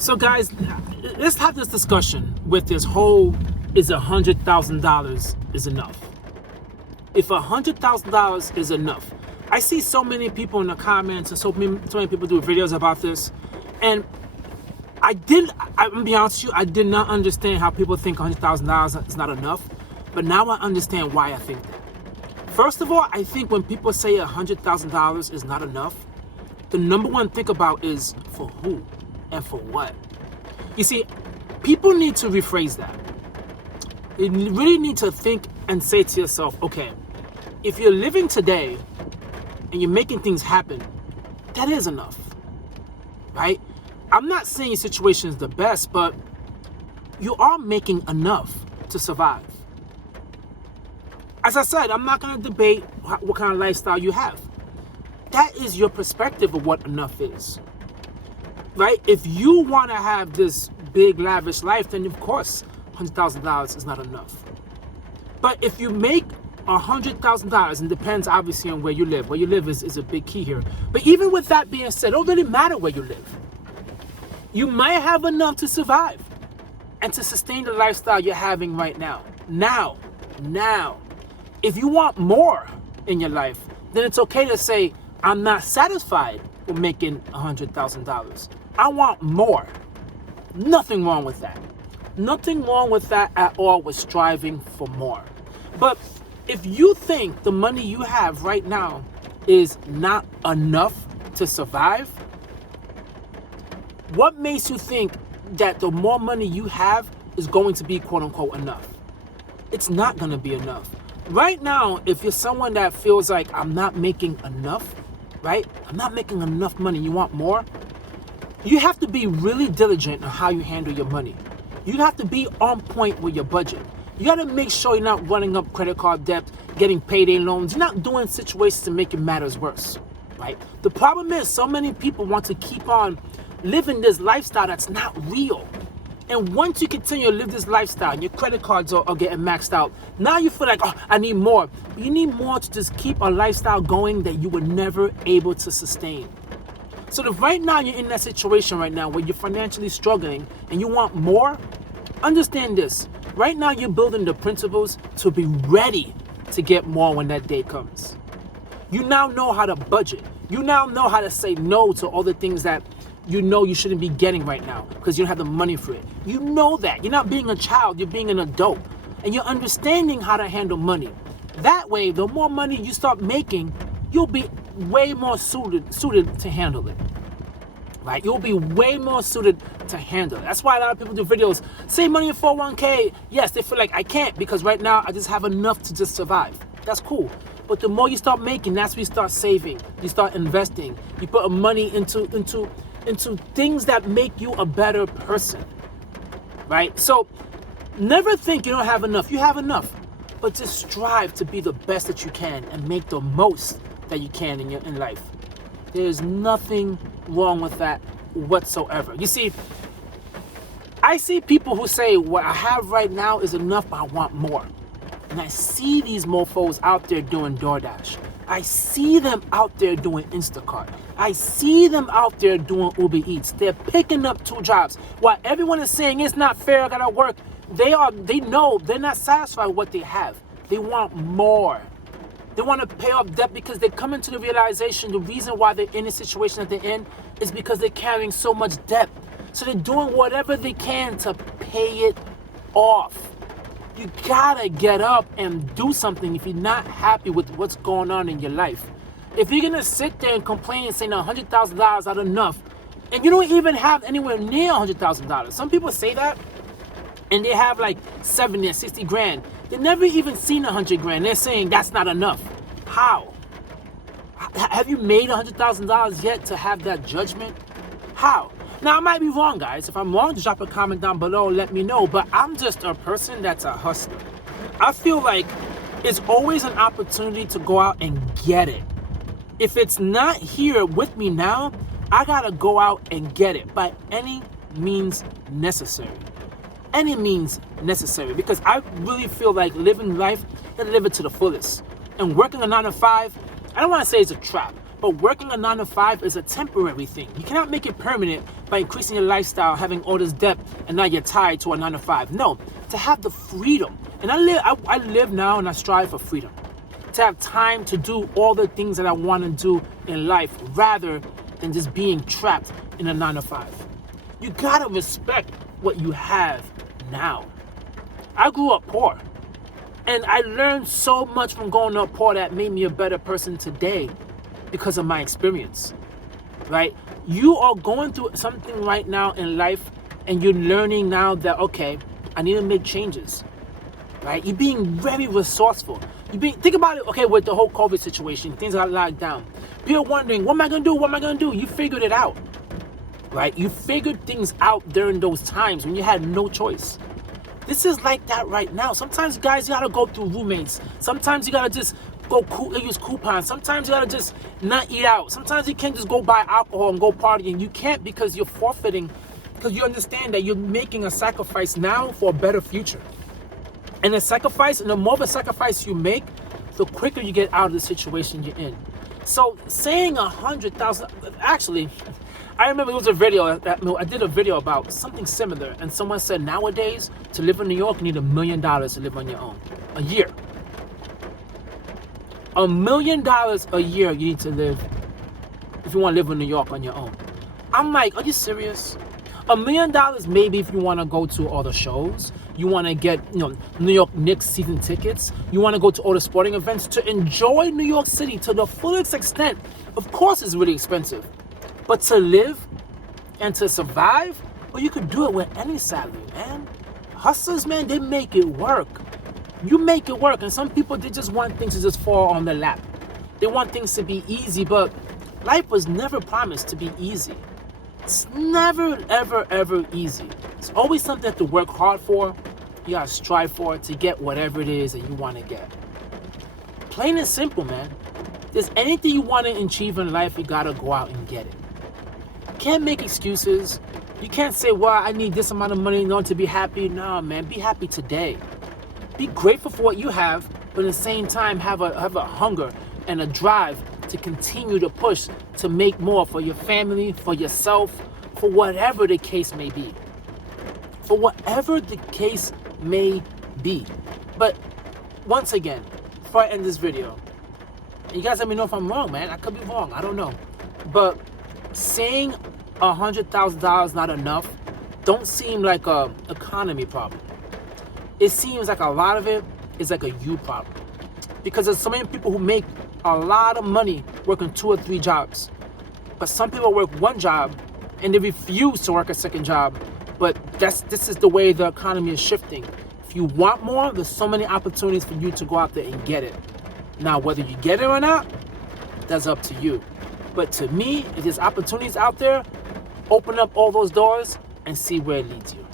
So guys, let's have this discussion with this whole, is $100,000 is enough? If $100,000 is enough, I see so many people in the comments and so many people do videos about this, and I'm gonna be honest with you, I did not understand how people think $100,000 is not enough, but now I understand why I think that. First of all, I think when people say $100,000 is not enough, the number one thing about is for who and for what. You see, people need to rephrase that. You really need to think and say to yourself, okay, if you're living today and you're making things happen, that is enough, right? I'm not saying your situation is the best, but you are making enough to survive. As I said, I'm not going to debate what kind of lifestyle you have. That is your perspective of what enough is, right? If you want to have this big, lavish life, then of course, $100,000 is not enough. But if you make $100,000, and depends obviously on where you live. Where you live is a big key here. But even with that being said, it don't really matter where you live. You might have enough to survive and to sustain the lifestyle you're having right now. Now, if you want more in your life, then it's okay to say, I'm not satisfied with making $100,000. I want more. Nothing wrong with that. Nothing wrong with that at all with striving for more. But if you think the money you have right now is not enough to survive, what makes you think that the more money you have is going to be quote unquote enough? It's not going to be enough. Right now, if you're someone that feels like I'm not making enough, right? I'm not making enough money, you want more? You have to be really diligent on how you handle your money. You have to be on point with your budget. You got to make sure you're not running up credit card debt, getting payday loans. You're not doing situations to make your matters worse, right? The problem is so many people want to keep on living this lifestyle that's not real. And once you continue to live this lifestyle and your credit cards are getting maxed out, now you feel like, oh, I need more. But you need more to just keep a lifestyle going that you were never able to sustain. So if right now you're in that situation right now where you're financially struggling and you want more, understand this. Right now you're building the principles to be ready to get more when that day comes. You now know how to budget. You now know how to say no to all the things that you know you shouldn't be getting right now because you don't have the money for it. You know that. You're not being a child, you're being an adult. And you're understanding how to handle money. That way, the more money you start making, you'll be way more suited to handle it. Right? You'll be way more suited to handle it. That's why a lot of people do videos, save money in 401k. Yes, they feel like I can't because right now I just have enough to just survive. That's cool. But the more you start making, that's when you start saving. You start investing. You put money into things that make you a better person. Right? So never think you don't have enough. You have enough. But just strive to be the best that you can and make the most that you can in life. There's nothing wrong with that whatsoever. You see, I see people who say what I have right now is enough, but I want more. And I see these mofos out there doing DoorDash. I see them out there doing Instacart. I see them out there doing Uber Eats. They're picking up 2 jobs. While everyone is saying it's not fair, I gotta work, they know they're not satisfied with what they have. They want more. They want to pay off debt because they're coming to the realization the reason why they're in the situation that they're in is because they're carrying so much debt. So they're doing whatever they can to pay it off. You gotta get up and do something if you're not happy with what's going on in your life. If you're gonna sit there and complain and say, no, $100,000 not enough, and you don't even have anywhere near $100,000. Some people say that, and they have like 70 or 60 grand. They never even seen 100 grand. They're saying that's not enough. How? Have you made $100,000 yet to have that judgment? How? Now, I might be wrong, guys. If I'm wrong, just drop a comment down below and let me know. But I'm just a person that's a hustler. I feel like it's always an opportunity to go out and get it. If it's not here with me now, I gotta go out and get it by any means necessary. Any means necessary, because I really feel like living life, you gotta live it to the fullest. And working a 9 to 5, I don't want to say it's a trap, But working a 9 to 5 is a temporary thing. You cannot make it permanent by increasing your lifestyle, having all this debt, and now you're tied to a 9 to 5. No, to have the freedom. And I live now and I strive for freedom. To have time to do all the things that I want to do in life rather than just being trapped in a 9 to 5. You gotta respect what you have now. I grew up poor. And I learned so much from growing up poor that made me a better person today because of my experience, right? You are going through something right now in life and you're learning now that, okay, I need to make changes, right? You're being very resourceful. Think about it, okay, with the whole COVID situation, things got locked down. People wondering, what am I gonna do? What am I gonna do? You figured it out, right? You figured things out during those times when you had no choice. This is like that right now. Sometimes, guys, you gotta go through roommates. Sometimes you gotta just use coupons. Sometimes you gotta just not eat out. Sometimes you can't just go buy alcohol and go partying. You can't because you're forfeiting, because you understand that you're making a sacrifice now for a better future. And the more of a sacrifice you make, the quicker you get out of the situation you're in. So saying 100,000, actually, I remember it was a video that I did a video about something similar, and someone said nowadays to live in New York you need $1 million to live on your own a year. $1 million a year you need to live if you want to live in New York on your own. I'm like, are you serious? $1 million maybe if you want to go to all the shows, you want to get New York Knicks season tickets, you want to go to all the sporting events to enjoy New York City to the fullest extent. Of course, it's really expensive. But to live and to survive, well, you could do it with any salary, man. Hustlers, man, they make it work. You make it work. And some people, they just want things to just fall on their lap. They want things to be easy, but life was never promised to be easy. It's never, ever, ever easy. It's always something you have to work hard for. You gotta strive for to get whatever it is that you want to get. Plain and simple, man. If there's anything you want to achieve in life, you gotta go out and get it. Can't make excuses. You can't say, well, I need this amount of money in order to be happy. No, man, be happy today. Be grateful for what you have, but at the same time have a hunger and a drive to continue to push to make more for your family, for yourself, for whatever the case may be. For whatever the case may be. But once again, before I end this video, you guys let me know if I'm wrong, man. I could be wrong. I don't know. But saying $100,000 not enough don't seem like a economy problem. It seems like a lot of it is like a you problem. Because there's so many people who make a lot of money working 2 or 3 jobs. But some people work one job and they refuse to work a second job. But this is the way the economy is shifting. If you want more, there's so many opportunities for you to go out there and get it. Now, whether you get it or not, that's up to you. But to me, if there's opportunities out there, open up all those doors and see where it leads you.